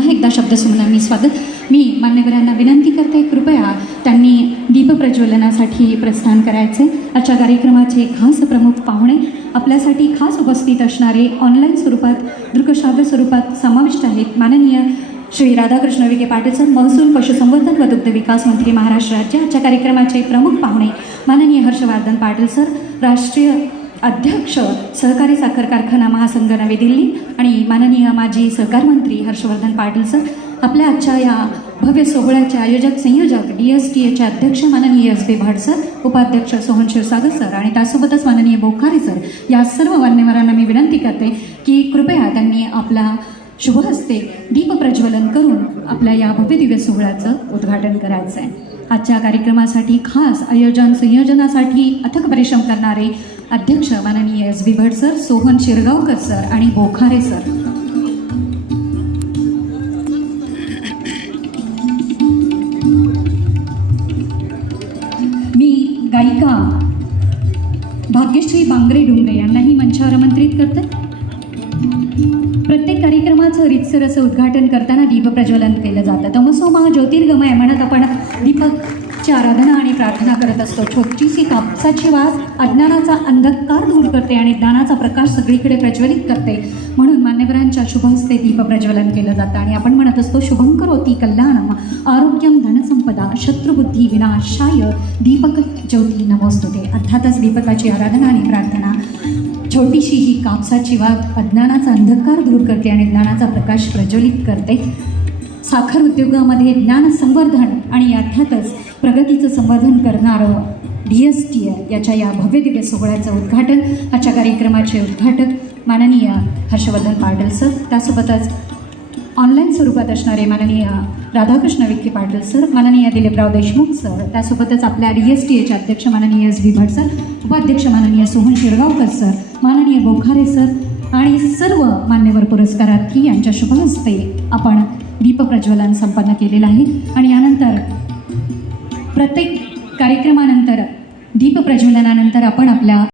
एकदा शब्दसुमना मी स्वागत मी मान्यवरांना विनंती करते, कृपया त्यांनी दीपप्रज्वलनासाठी प्रस्थान करायचे। आजच्या कार्यक्रमाचे खास प्रमुख पाहुणे आपल्यासाठी खास उपस्थित असणारे ऑनलाईन स्वरूपात दृकश्राव्य स्वरूपात समाविष्ट आहेत। माननीय श्री राधाकृष्ण विखे पाटील सर, महसूल पशुसंवर्धन व दुग्ध विकास मंत्री महाराष्ट्र राज्य। आजच्या कार्यक्रमाचे प्रमुख पाहुणे माननीय हर्षवर्धन पाटील सर, राष्ट्रीय अध्यक्ष सहकारी साखर कारखाना महासंघ नवी दिल्ली आणि माननीय माजी सहकार मंत्री हर्षवर्धन पाटील सर। आपल्या आजच्या या भव्य सोहळ्याचे आयोजक संयोजक DSTA अध्यक्ष माननीय SB भाट सर, उपाध्यक्ष सोहन क्षीरसागर सर आणि त्यासोबतच माननीय बोखारे सर। या सर्व मान्यवरांना मी विनंती करते की कृपया त्यांनी आपला शुभ हस्ते दीप प्रज्वलन करून आपल्या या भव्य दिव्य सोहळ्याचं उद्घाटन करायचं आहे। आजच्या कार्यक्रमासाठी खास आयोजन संयोजनासाठी अथक परिश्रम करणारे अध्यक्ष माननीय SB भट सर, सोहन शिरगावकर सर आणि बोखारे सर। मी गायिका भाग्यश्री बांगरे डुंगरे यांनाही मंचावर आमंत्रित करते। प्रत्येक कार्यक्रमाचं रीतसर असं उद्घाटन करताना दीपप्रज्वलन केलं जातं। तमसो मा ज्योतिर्गमय म्हणत आपण दीपकची आराधना आणि प्रार्थना करत असतो। छोटीशी कापसाची वास अज्ञानाचा अंधकार दूर करते आणि ज्ञानाचा प्रकाश सगळीकडे प्रज्वलित करते, म्हणून मान्यवरांच्या शुभ हस्ते दीपप्रज्वलन केलं जातं। आणि आपण म्हणत असतो शुभंकरोती कल्याणम आरोग्यम धनसंपदा शत्रुबुद्धी विनाशाय दीपक ज्योती नमोस्तुते। अर्थातच दीपकाची आराधना आणि प्रार्थना छोटीशी ही कापसाची वात अज्ञानाचा अंधकार दूर करते आणि ज्ञानाचा प्रकाश प्रज्वलित करते। साखर उद्योगामध्ये ज्ञान संवर्धन आणि अर्थातच प्रगतीचं संवर्धन करणारं DSTA याच्या या भव्य दिव्य सोहळ्याचं उद्घाटन आजच्या कार्यक्रमाचे उद्घाटक माननीय हर्षवर्धन पाटील सर, त्यासोबतच ऑनलाईन स्वरूपात असणारे माननीय राधाकृष्ण विखे पाटील सर, माननीय दिलीपराव देशमुख सर, त्यासोबतच आपल्या DSTA अध्यक्ष माननीय SB भट सर, उपाध्यक्ष माननीय सोहन शिरगावकर सर, माननीय बोखारे सर आणि सर्व मान्यवर पुरस्कारार्थी यांच्या शुभ हस्ते आपण दीपप्रज्वलन संपन्न केलेलं आहे। आणि यानंतर प्रत्येक कार्यक्रमानंतर दीपप्रज्वलनानंतर आपण आपल्या